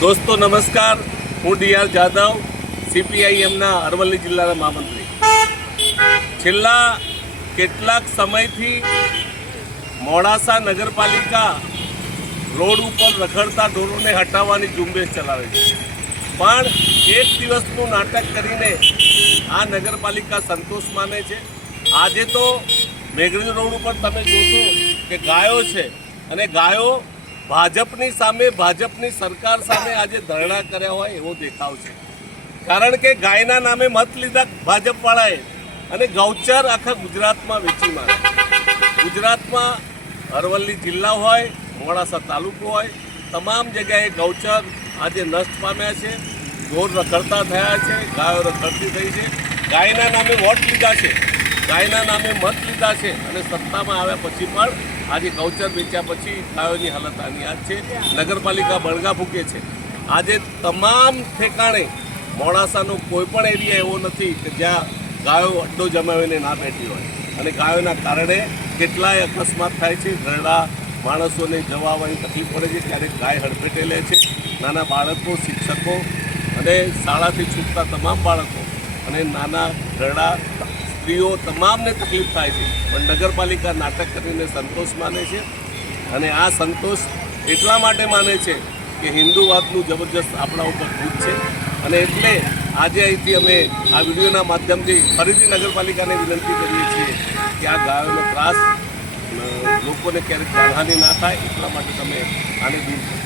दोस्तों नमस्कार, हूँ डी.आर. जाधव, CPIMના અરવલ્લી જિલ્લાના મહામંત્રી. છેલ્લા કેટલાક સમયથી મોડાસા નગરપાલિકા રોડ ઉપર રખડતા ઢોરોને હટાવવાની ઝુંબેશ ચલાવે છે, પણ એક દિવસનું નાટક કરીને આ નગરપાલિકા સંતોષ માને છે. આજે તો મેઘરજ રોડ ઉપર તમે જોશો કે ગાયો છે અને ગાયો ભાજપની સામે, ભાજપની સરકાર સામે આજે ધરણા કર્યા હોય એવો દેખાવ છે. કારણ કે ગાયના નામે મત લીધા ભાજપવાળાએ અને ગૌચર આખા ગુજરાતમાં વેચી માર્યા. ગુજરાતમાં અરવલ્લી જિલ્લા હોય, મોડાસા તાલુકો હોય, તમામ જગ્યાએ ગૌચર આજે નષ્ટ પામ્યા છે, ઢોર રખડતા થયા છે, ગાયો રખડતી થઈ છે. ગાયના નામે વોટ લીધા છે, ગાયના નામે મત લીધા છે અને સત્તામાં આવ્યા પછી પણ આજે ગૌચર વેચ્યા પછી ગાયોની હાલત આની આ છે. નગરપાલિકા બળગા ફૂકે છે. આજે તમામ ઠેકાણે મોડાસાનો કોઈ પણ એરિયા એવો નથી કે જ્યાં ગાયો અડ્ડો જમાવીને ના બેઠી હોય, અને ગાયોના કારણે કેટલાય અકસ્માત થાય છે. ઘરડા માણસોને જવા આવવાની તકલીફ પડે છે, ક્યારેક ગાય હડફેટે લે છે. નાના બાળકો, શિક્ષકો અને શાળાથી છૂટતા તમામ બાળકો અને નાના ઘરડા સ્ત્રીઓ તમામને તકલીફ થાય છે. પણ નગરપાલિકા નાટક કરીને સંતોષ માને છે, અને આ સંતોષ એટલા માટે માને છે કે હિન્દુવાદનું જબરજસ્ત આપણા ઉપર ભૂત છે. અને એટલે આજે અહીંથી અમે આ વિડીયોના માધ્યમથી ફરીથી નગરપાલિકાને વિનંતી કરીએ છીએ કે આ ગાયોનો ત્રાસ લોકોને ક્યારેક જાનહાનિ ના થાય એટલા માટે તમે આને દૂર કરો.